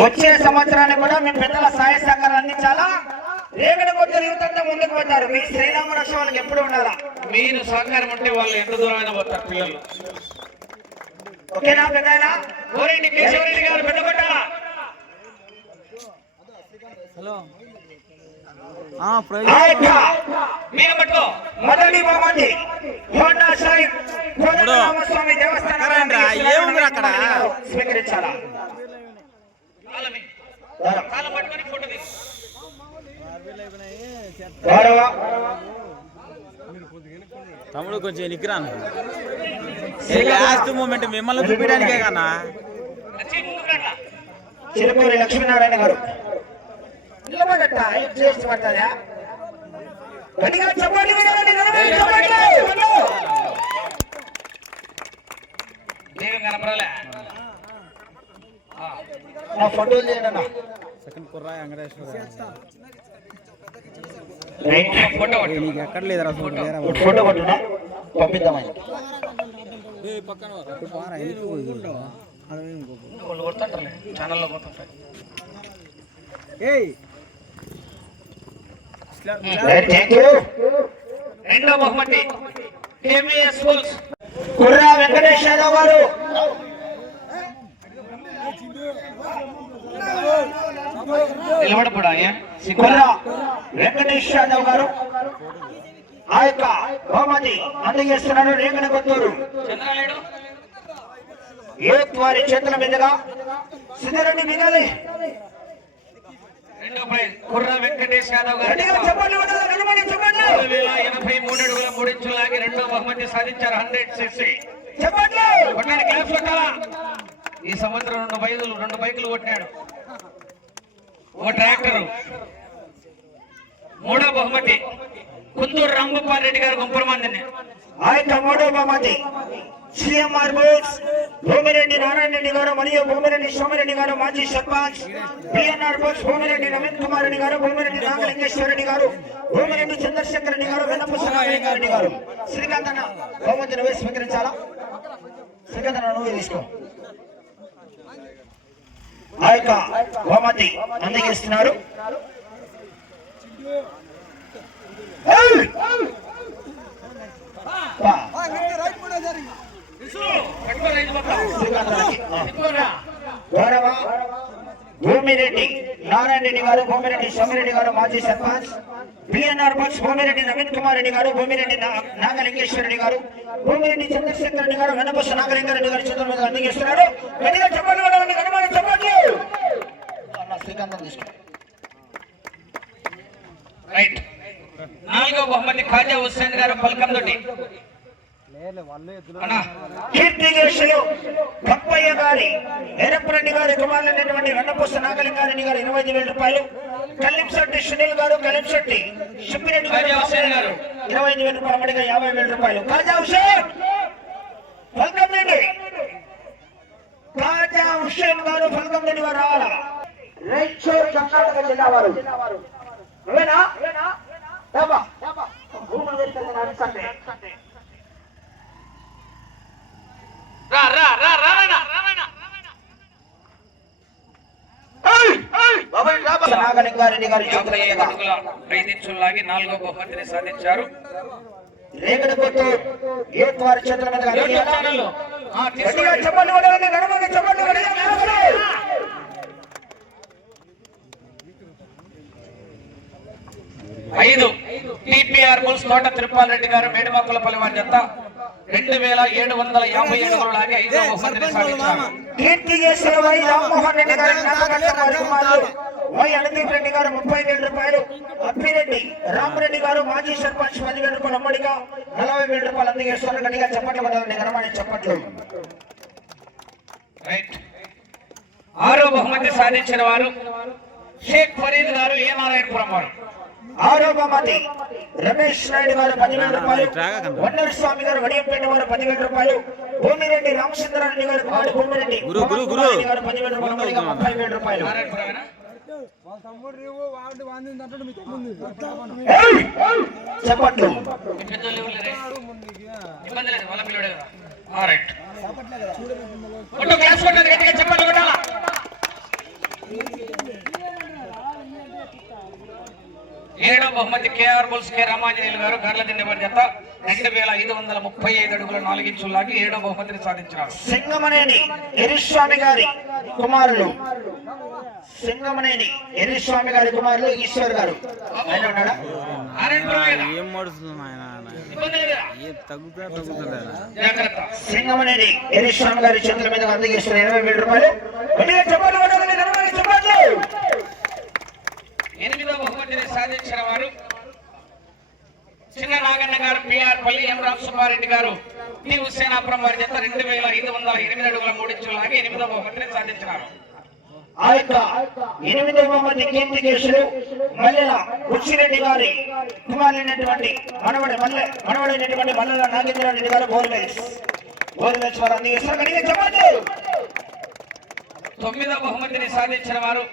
వచ్చే సంవత్సరానికి కూడా మీ పెద్దల సహాయ సహకారం అందించాలా? రేగడ కొట్టు యువతంతా ముందుకు పోతారు. మీ శ్రీరామ రక్ష వాళ్ళకి ఎప్పుడు ఉండాలా? మీరు సహకారం ఉంటే వాళ్ళు ఎంత దూరమైన పోతారు పిల్లలు. ఓకేనా పెద్ద కోరెండి కేశవరెడ్డి గారు పెద్ద కొట్టాలా? మొదటి హోండా రామస్వామి దేవస్థానం? స్వీకరించాలా కాలమే దారం. కాలం పట్టుకొని ఫోటో తీసు గౌరవ తమ్ముడు కొంచెం ఎనికిరాను లాస్ట్ మూమెంట్ మిమ్మల్ని చూపించడానికే కన్నా. చిరుకూరి లక్ష్మీనారాయణ గారు. నిలబడట ఏం చేసి పడతారా గట్టిగా చెప్పండి వినాలండి, నిలబడి చెప్పండి. దేవి కనపడలే. నా ఫోటోలు చేయండి అన్న సెకండ్ కుర్రాయి వెంకటేశ్వర. రైట్. ఫోటో పట్టు నీకు ఎక్కడ లేదురా చూడు వేరే ఒక ఫోటో కొట్టున్నా పంపిద్దాం కొడుతుంటారులే ఛానల్లో రెండో బహుమతి స్కూల్స్ కుర్రా యాదవ్ గారు. నిలబడపడా కుర్రా వెంకటేష్ యాదవ్ గారు. ఆ యొక్క బహుమతి అందజేస్తున్నారు రేగన కొత్తూరు. యూత్ వారి చేతుల మీదుగా సిద్ధిరెడ్డి వినాలి రెండో ప్రైజ్ కుర్ర వెంకటేష్ యాదవ్ గారు. గట్టిగా చెప్పండి వినాలి, గట్టిగా చెప్పండి. రెండు వేల ఎనభై మూడు అడుగుల మూడు ఇంచులు లాగి రెండో బహుమతి సాధించారు హండ్రెడ్ కొట్టాలా? ఈ సంవత్సరం రెండు బైకులు రెండు బైకులు కొట్టాడు ఓ ట్రాక్టర్. మూడో బహుమతి. కుందూరు రాంగోపాల్ రెడ్డి గారు గుంపుల మందిని. ఆ యొక్క మూడో బహుమతి. సిఎంఆర్ బోర్డ్స్ భూమిరెడ్డి నారాయణ రెడ్డి గారు మరియు భూమిరెడ్డి సోమిరెడ్డి గారు మాజీ సర్పంచ్ బిఎన్ఆర్ బోర్డ్స్ భూమిరెడ్డి నవీన్ కుమార్ రెడ్డి గారు భూమిరెడ్డి నాగలింగేశ్వర రెడ్డి గారు భూమిరెడ్డి చంద్రశేఖర్ రెడ్డి గారు వెన్నపు రెడ్డి గారు. శ్రీకాంత్ అన్న బహుమతిని వేసి స్వీకరించాలా శ్రీకాంత్ అన్న తీసుకో. ఆ యొక్క బహుమతి అందజేస్తున్నారు. గౌరవ భూమిరెడ్డి నారాయణ రెడ్డి గారు భూమిరెడ్డి సోమిరెడ్డి గారు మాజీ సర్పంచ్. బిఎన్ఆర్ బాక్స్ భూమిరెడ్డి నవీన్ కుమార్ రెడ్డి గారు భూమిరెడ్డి నాగలింగేశ్వరరెడ్డి రెడ్డి గారు భూమిరెడ్డి చంద్రశేఖర్ రెడ్డి గారు వెనపస్ నాగలింగారెడ్డి గారు చంద్రబాబు అందజేస్తున్నారు. గట్టిగా చెప్పండి వాళ్ళని గడమని చెప్పండి అన్న శ్రీకాంతం తీసుకో రైట్ నాలుగో బహుమతి ఖాజా హుస్సేన్ గారు అన్నా కీర్తికేశులు పప్పయ్య గారి ఎరపరెడ్డి గారి కుమారులైనటువంటి వెన్నపూస నాగలింగారెడ్డి గారు ఇరవై ఐదు వేల రూపాయలు. కల్లింశెట్టి సునీల్ గారు కల్లింశెట్టి సుబ్బిరెడ్డి గారు కాజా హుస్సేన్ గారు. ఇరవై ఐదు వేల రూపాయలు మడిగా యాభై వేల రూపాయలు. కాజా హుసేన్ ఫల్కం రెడ్డి కాజా హుసేన్ గారు ఫల్కం రెడ్డి గారు రావాలా? రైచూర్ కర్ణాటక జిల్లా వారు. నువ్వేనా. నాగలింగారెడ్డి గారి నాలుగో బహుమతిని సాధించారు. రేగడ కొట్టు యూత్ వారి చేతుల మీదుగా యూట్యూబ్ అందించాలా? ఛానల్లో ఆ, గట్టిగా తీసుకోండి. చెప్పండి చెప్పండి, గట్టిగా నిలబడి. ఐదు టిపిఆర్ బుల్స్ తోట తిరుపాల్ రెడ్డి గారు మేడిమాకులపల్లి వారి జత రెండు వేల ఏడు వందల యాభై అడుగులు లాగి ఐదో బహుమతిని సాధించారు. రామ్మోహన్ రెడ్డి గారు వై రెడ్డి గారు ముప్పై వేల రూపాయలు. అప్పిరెడ్డి రామరెడ్డి గారు మాజీ సర్పంచ్ పదివేల రూపాయలు అమ్మడిగా నలభై వేల రూపాయలు అందజేస్తున్నారు గట్టిగా చెప్పట్లు ఆరో బహుమతి సాధించిన వారు షేక్ ఫరీద్ గారు ఏ నారాయణపురం వారు. ఆరోపమతి. రమేష్ నాయుడు గారు పదివేల రూపాయలు వన్నర స్వామి గారు వడియంపేట వారు పదివేల రూపాయలు భూమిరెడ్డి రామచంద్రారెడ్డి గారు కుమారుడు భూమిరెడ్డి గురు, పదివేల రూపాయలు ముప్పై వేల రూపాయలు. ఏయ్! చెప్పట్లు మీ పెద్దోళ్ళు ఎవరు లేరే? ఇబ్బంది లేదు వాళ్ళ పిల్లడే కదా ఆ, రైట్ కొట్టు క్లాస్ కొట్టదు గట్టిగా చెప్పండి కొట్టాలా ఏడో బహుమతి కేఆర్ బుల్స్ కె రామాంజనేయులు గారు గర్లదిండి వారి జత రెండు వేల ఐదు వందల ముప్పై ఐదు అడుగుల నాలుగించులు లాగి ఏడో బహుమతిని సాధించినారు. సింగమనేని ఎరిస్వామి గారి కుమారులు. సింగమనేని ఎరిస్వామి గారి కుమారులు ఈశ్వర్ గారు. సింగమనేని ఎరిస్వామి గారి చేతుల మీద అందజేస్తున్న ఇరవై వేల రూపాయలు గట్టిగా చెప్పండి కొట్టాలండి, గట్టిగా చెప్పండి బహుమతిని సాధించిన వారు చిన్న నాగన్న గారు పిఆర్ పల్లి ఎం రామ్ సుబ్బారెడ్డి గారు. టి. హుస్సేనాపురం వారి జత రెండు వేల ఐదు వందల ఎనిమిది అడుగుల మూడించులు లాగి ఎనిమిదో బహుమతిని సాధించినారు. ఆ యొక్క ఎనిమిదవ మంది కీర్తి కేసులు మల్లెల ఉచ్చిరెడ్డి గారి కుమారులైనటువంటి మనవడి మల్లె మనవడైనటువంటి మల్లెల నాగేంద్ర రెడ్డి గారు బోర్వెల్స్ బోర్వెల్స్ వారు అందజేస్తారు గట్టిగా చెప్పండి తొమ్మిదో బహుమతిని సాధించిన వారు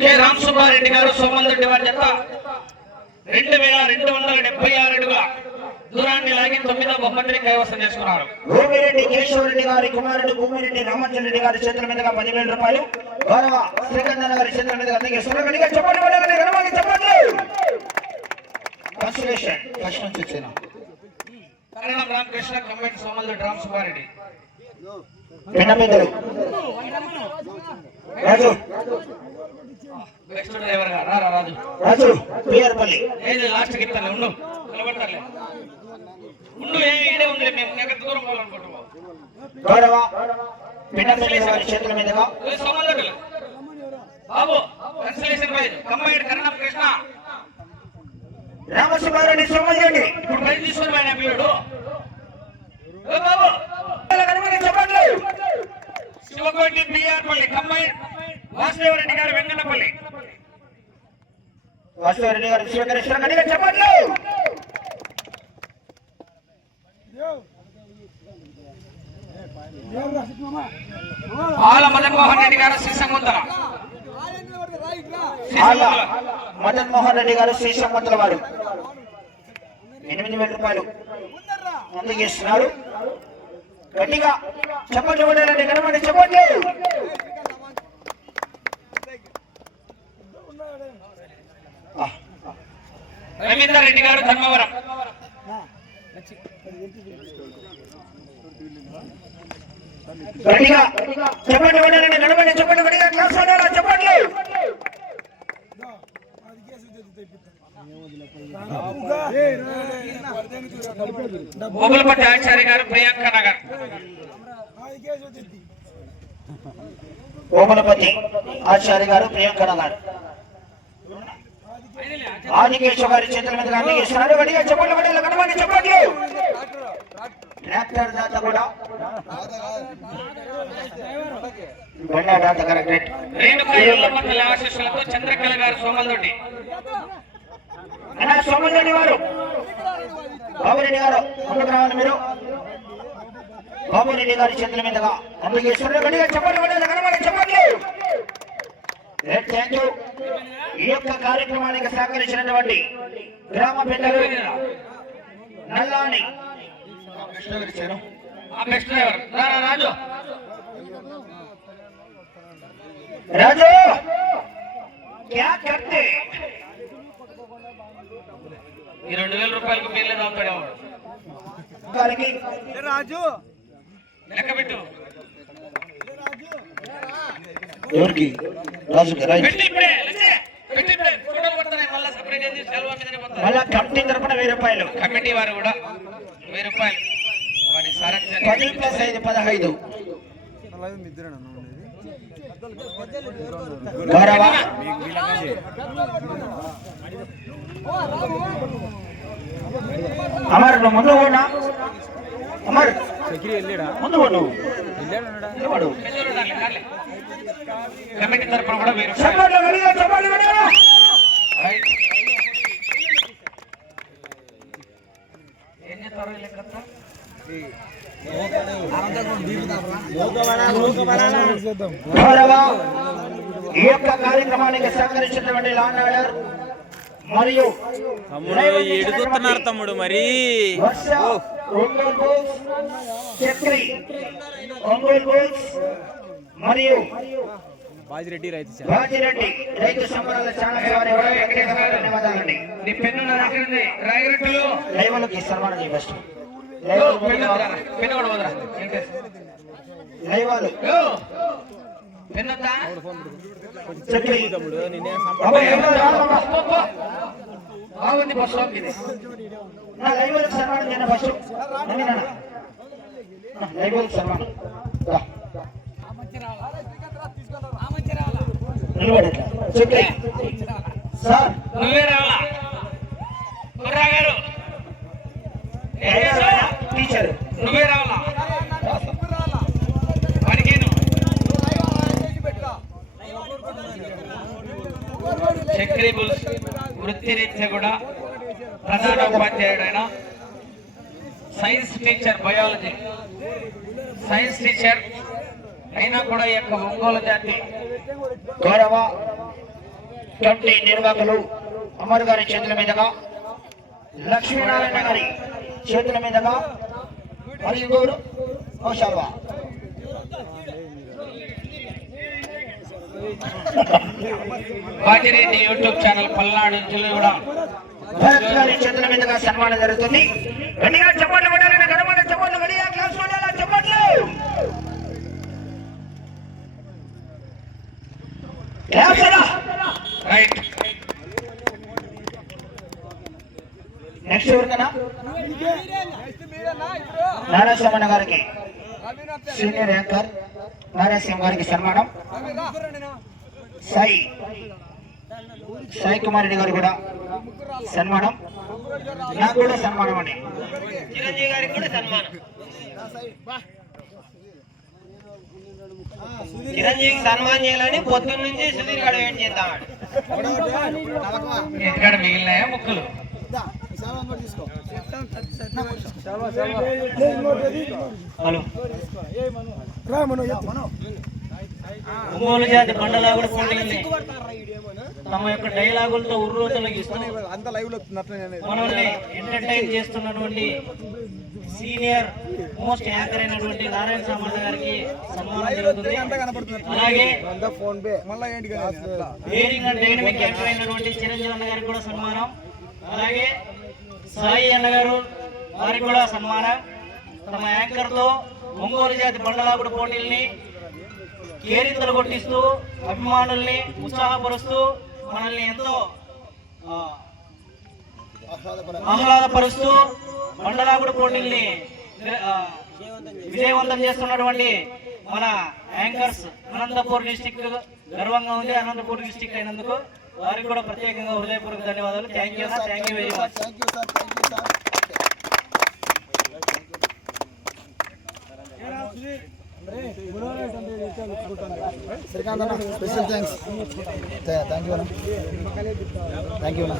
కె రామ్ సుబ్బారెడ్డి గారు సోమల్రెడ్డి వారి జత రెండు వేల రెండు వందల డెబ్బై ఆరు అడుగుల దూరాన్ని లాగి తొమ్మిదో బహుమతిని కైవసం చేసుకున్నారు. భూమిరెడ్డి కేశవరెడ్డి గారి కుమారుడు భూమిరెడ్డి రామంచన్ రెడ్డి గారి చేతుల మీదుగా పదివేల రూపాయలు గౌరవ శ్రీకందన గారి చేతుల మీదుగా అందజేస్తారు గట్టిగా చెప్పండి చెప్పండి కన్సలేషన్ ఫస్ట్ నుంచి వచ్చాను Ramakrishna comment Somalreddy Ram Subbareddy Pinnamiddaru Raju. Next driver గారు రా రా రాజు. రాజు పిఆర్పల్లి. ఏది లాస్ట్కి ఇస్తాను ఉండు. ఏ ఈడే ఉంది మేము? ఎక్కడ దూరం పోవాలనుకుంటున్నాం. పిన్నమిద్దరు గారి చేతుల మీదుగా బాబు కన్సలేషన్ కరణం కృష్ణ. సోమరెడ్డి ఇప్పుడు బాబు చెప్పండి శివకోటి బిఆర్ పల్లి కమ్మాయి వాసుదేవరెడ్డి గారు వెంకన్నపల్లి వాసురెడ్డి గారు స్వీకరిస్తారు గట్టిగా చెప్పండి. ఆల మదన్ మోహన్ రెడ్డి గారు శ్రీసంగుంతల రెడ్డి గారు సంవంతుల వారు. ఎనిమిది వేల రూపాయలు అందజేస్తున్నారు గట్టిగా చెప్పండి ఉండాలండి కనబడి చెప్పండి. రవీందర్ రెడ్డి గారు ధర్మవరం. గట్టిగా చెప్పండి కనబడి చెప్పండి గట్టిగా. క్లాస్ ఉండాలా చెప్పండి. బొగులపట్టి ఆచార్య గారు ప్రియాంక నగర్. ఓమలపతి ఆచార్య గారు ప్రియాంక గారు ఆదికేశ్వ గారి చేతుల మీద అందజేస్తున్నారు చెప్పండి గట్టిగా కనబడి చెప్పండి. ట్రాక్టర్ దాత కూడా. బండా దాత కరెక్ట్. రేణుకా ఎల్లమ్మ తల్లి ఆశీస్సులతో చంద్రకళ గారు సోమల్దొడ్డి. అన్నా సోమరెడ్డి వారు బాబురెడ్డి గారు ముందుకు రావాలి మీరు. బాబురెడ్డి గారి చేతుల మీదుగా అందుకే గట్టిగా చెప్పండి చెప్పండి. ఈ యొక్క కార్యక్రమానికి సహకరించినటువంటి గ్రామ పెద్దలు నల్లాని. రాజు. రాజు! క్యా కర్తే? ఈ రెండు వేల రూపాయలకు బిల్లు అవుతాడేమో గారికి లెక్క పెట్టు. ఎవరికి? రాజు రాజు మళ్ళీ కమిటీ తరపున వెయ్యి రూపాయలు. కమిటీ వారు కూడా వెయ్యి రూపాయలు. పది ప్లస్ ఐదు పదహైదు. అమర్ నువ్వు ముందు పోనా అమర్ సెక్యూరి వెళ్ళాడా ముందు పో నువ్వు వెళ్ళాడు అన్నాడా? నిలబడు. పెద్దలు ఉండాలి, కాదులే. కమిటీ తరపున కూడా వెయ్యి రూపాయలు చప్పట్లు గట్టిగా, చప్పట్లు గట్టిగా. రైట్. ఏం చేస్తారు ఈ యొక్క కార్యక్రమానికి సహకరించినటువంటి లాండ్ ఆర్డర్ మరియు తమ్ముడు తమ్ముడు మరి. మరియు బాజిరెడ్డి రైతు. బాజిరెడ్డి రైతు సంబరాల ఛానల్ వారి ధన్యవాదాలండి. నీ పెన్ను నా దగ్గర ఉంది. రాయగట్టులు. సన్మానం చేయి బాగుంది బస్సు నా లైవ్లకు సన్మానం చేయండి ఫస్ట్ నవీన్ సన్మానం రా. సార్ నువ్వే రావాలా గారు నువ్వే రావాలా? పనికేను చక్రీ బుల్స్ వృత్తిరీత్యా కూడా ప్రధాన ఉపాధ్యాయుడైన science teacher biology. Science teacher అయినా కూడా ఈ యొక్క ఒంగోలు జాతి గౌరవ కమిటీ నిర్వాహకులు అమరు గారి చేతుల మీదుగా లక్ష్మీనారాయణ గారి చేతుల మీదుగా మరియు గౌరు కౌశల్వా బాజిరెడ్డి యూట్యూబ్ ఛానల్ పల్నాడు జిల్లా కూడా చేతుల మీదుగా సన్మానం జరుగుతుంది. గట్టిగా చెప్పండి కొట్టాలని గడమడ చెప్పండి గడియా క్లాస్ కొట్టాలా చెప్పండి? రైట్. నెక్స్ట్ ఎవరికైనా నారాయణ గారికి సీనియర్ యాంకర్ నారాయణ గారికి సన్మానం. సాయి సాయి కుమార్ రెడ్డి గారు కూడా సన్మానం. నాకు కూడా సన్మానం అండి. చిరంజీవి గారికి కూడా సన్మానం. చిరంజీవికి సన్మానం చేయాలని పొద్దున్న నుంచి సుధీర్ గడ వెయిట్ చేద్దాం ఎక్కడ మిగిలినాయా ముక్కలు. ఒంగోలు జాతి బండలాగుడు పోటీల్ని తమ యొక్క డైలాగులతో ఉర్రూ తొలగిస్తూ మనల్ని ఎంటర్టైన్ చేస్తున్నటువంటి సీనియర్ మోస్ట్ యాంకర్ అయినటువంటి నారాయణ సామంత గారికి సన్మానం జరుగుతుంది అలాగే డైరింగ్ అండ్ డైనమిక్ యాంకర్ అయినటువంటి చిరంజీవి అన్న గారికి కూడా సన్మానం అలాగే సాయి అన్న గారు వారికి కూడా సన్మానం. తమ యాంకర్తో ఒంగోలు జాతి బండలాగుడు పోటీల్ని కేరింతలు కొట్టిస్తూ అభిమానుల్ని ఉత్సాహపరుస్తూ మనల్ని ఎంతో ఆహ్లాదపరుస్తూ బండలాగుడు పోటీల్ని విజయవంతం చేస్తున్నటువంటి మన యాంకర్స్ అనంతపూర్ డిస్టిక్ గర్వంగా ఉంది. అనంతపూర్ డిస్టిక్ అయినందుకు వారికి కూడా ప్రత్యేకంగా హృదయపూర్వక ధన్యవాదాలు. Thank you thank you very much Srikanth అన్న స్పెషల్ థ్యాంక్స్ థ్యాంక్ యూ అన్న థ్యాంక్ యూ అన్న